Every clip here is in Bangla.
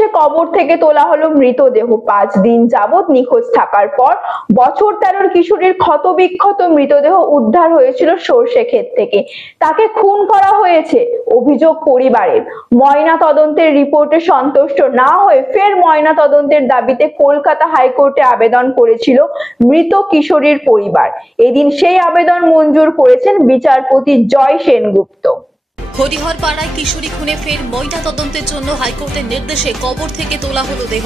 অবশেষে কবর থেকে তোলা হলো মৃতদেহ। 5 দিন যাবৎ নিখোঁজ থাকার পর বছর 13 কিশোরীর ক্ষতবিক্ষত মৃতদেহ উদ্ধার হয়েছিল সরষেক্ষেত থেকে। তাকে খুন করা হয়েছে অভিযোগ পরিবারের। ময়না তদন্তের রিপোর্টে সন্তুষ্ট না হয়ে ফের ময়না তদন্তের দাবিতে কলকাতা হাইকোর্টে আবেদন করেছিল মৃত কিশোরীর পরিবার। এদিন সেই আবেদন মঞ্জুর করেছেন বিচারপতি জয় সেনগুপ্ত। হরিহরপাড়ায় কিশোরী খুনে ফের ময়না তদন্তের জন্য হাইকোর্টের নির্দেশে কবর থেকে তোলা হলো দেহ।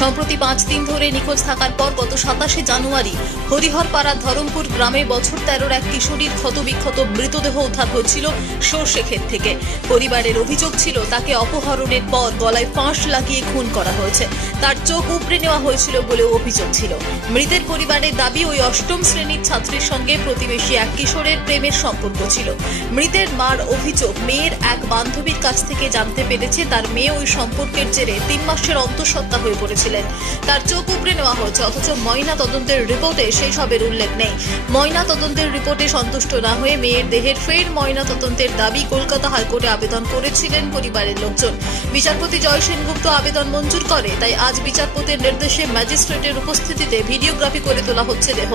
সম্প্রতি 5 দিন ধরে নিখোঁজ থাকার পর গত 27 জানুয়ারি হরিহরপাড়ার ধরমপুর গ্রামে বছর 13 এক কিশোরীর ক্ষতবিক্ষত মৃতদেহ উদ্ধার হয়েছিল সরষেক্ষেত থেকে। পরিবারের অভিযোগ ছিল তাকে অপহরণের পর গলায় ফাঁস লাগিয়ে খুন করা হয়েছে। তার চোখ উপড়ে নেওয়া হয়েছিল বলেও অভিযোগ ছিল। মৃতের পরিবারের দাবি ওই 8ম শ্রেণীর ছাত্রীর সঙ্গে প্রতিবেশী এক কিশোরের প্রেমের সম্পর্ক ছিল। মৃতের মার অভিযোগ মেয়ের এক বান্ধবীর কাছ থেকে জানতে পেরেছে তার মেয়ে ওই সম্পর্কের জেরে 3 মাসের অন্তঃসত্ত্বা হয়ে পড়েছিলেন। তার চোখ উপড়ে নেওয়া হয়েছে, অথচ ময়না তদন্তের রিপোর্টে সেই সবের উল্লেখ নেই। ময়না তদন্তের রিপোর্টে সন্তুষ্ট না হয়ে মেয়ের দেহের ফের ময়না তদন্তের দাবি কলকাতা হাইকোর্টে আবেদন করেছিলেন পরিবারের লোকজন। বিচারপতি জয় সেনগুপ্ত আবেদন মঞ্জুর করে, তাই আজ বিচারপতির নির্দেশে ম্যাজিস্ট্রেটের উপস্থিতিতে ভিডিওগ্রাফি করে তোলা হচ্ছে দেহ।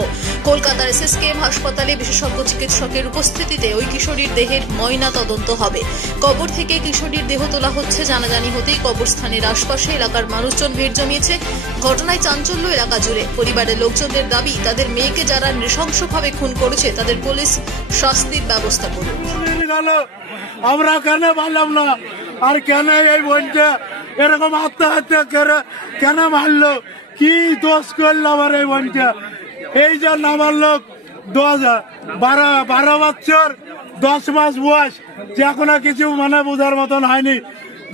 কলকাতার SSKM হাসপাতালে বিশেষজ্ঞ চিকিৎসকের উপস্থিতিতে ওই কিশোরীর দেহের ময়না তদন্ত হবে। কবর থেকে কিশোরীর দেহ তোলা হচ্ছে জানাজানি হতেই কবরস্থানের আশপাশে এলাকার মানুষজন ভিড় জমিয়েছে। ঘটনায় চাঞ্চল্য এলাকা জুড়ে। পরিবারের লোকজনদের দাবি তাদের মেয়েকে যারা নৃশংসভাবে খুন করেছে তাদের পুলিশ শাস্তির ব্যবস্থা করুক। আমরা কেন পারলাম না, আর কেন এই বোনটা এরকম আত্মহত্যা করে কেন মারলো, কি দোষ করলো আমার এই বোনটা? এই জন্য আমার লোক 12 বছর 10 মাস বয়স, যে এখনো কিছু মানে বোঝার মতন হয়নি,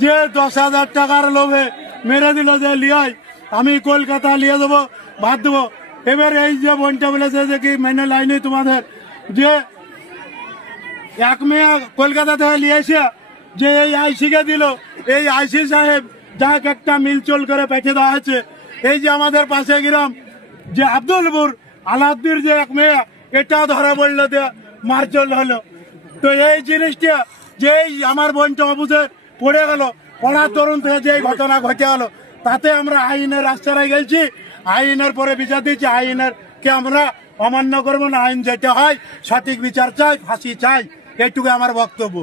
যে 10,000 টাকার লোভে মেরে দিল যে লিয়াই আমি কলকাতা নিয়ে দেবো, ভাত দেবো। এবার এই যে বোনটা বলেছে যে কি মেনে লাইনি তোমাদের, যে এক মেয়ে কলকাতা থেকে নিয়ে এসে যে এই আইসিকে দিল, এই আইসি সাহেব যাকে একটা মিলচল করে পেটে দেওয়া হয়েছে। এই যে আমাদের পাশে গ্রাম যে আব্দুলপুর আলাদ্দির যে এক মেয়ে, এটাও ধরা পড়লো, মারচল হলো। তো এই জিনিসটা যে আমার বোনটা অবুঝে পড়ে গেল, পড়ার তরুণ থেকে যে ঘটনা ঘটে গেল, তাতে আমরা আইনের রাস্তায় গেছি। আইনের পরে বিচার দিচ্ছি, আইনের কে আমরা অমান্য করবো না। আইন যেটা হয় সঠিক বিচার চাই, ফাঁসি চাই, এইটুকু আমার বক্তব্য।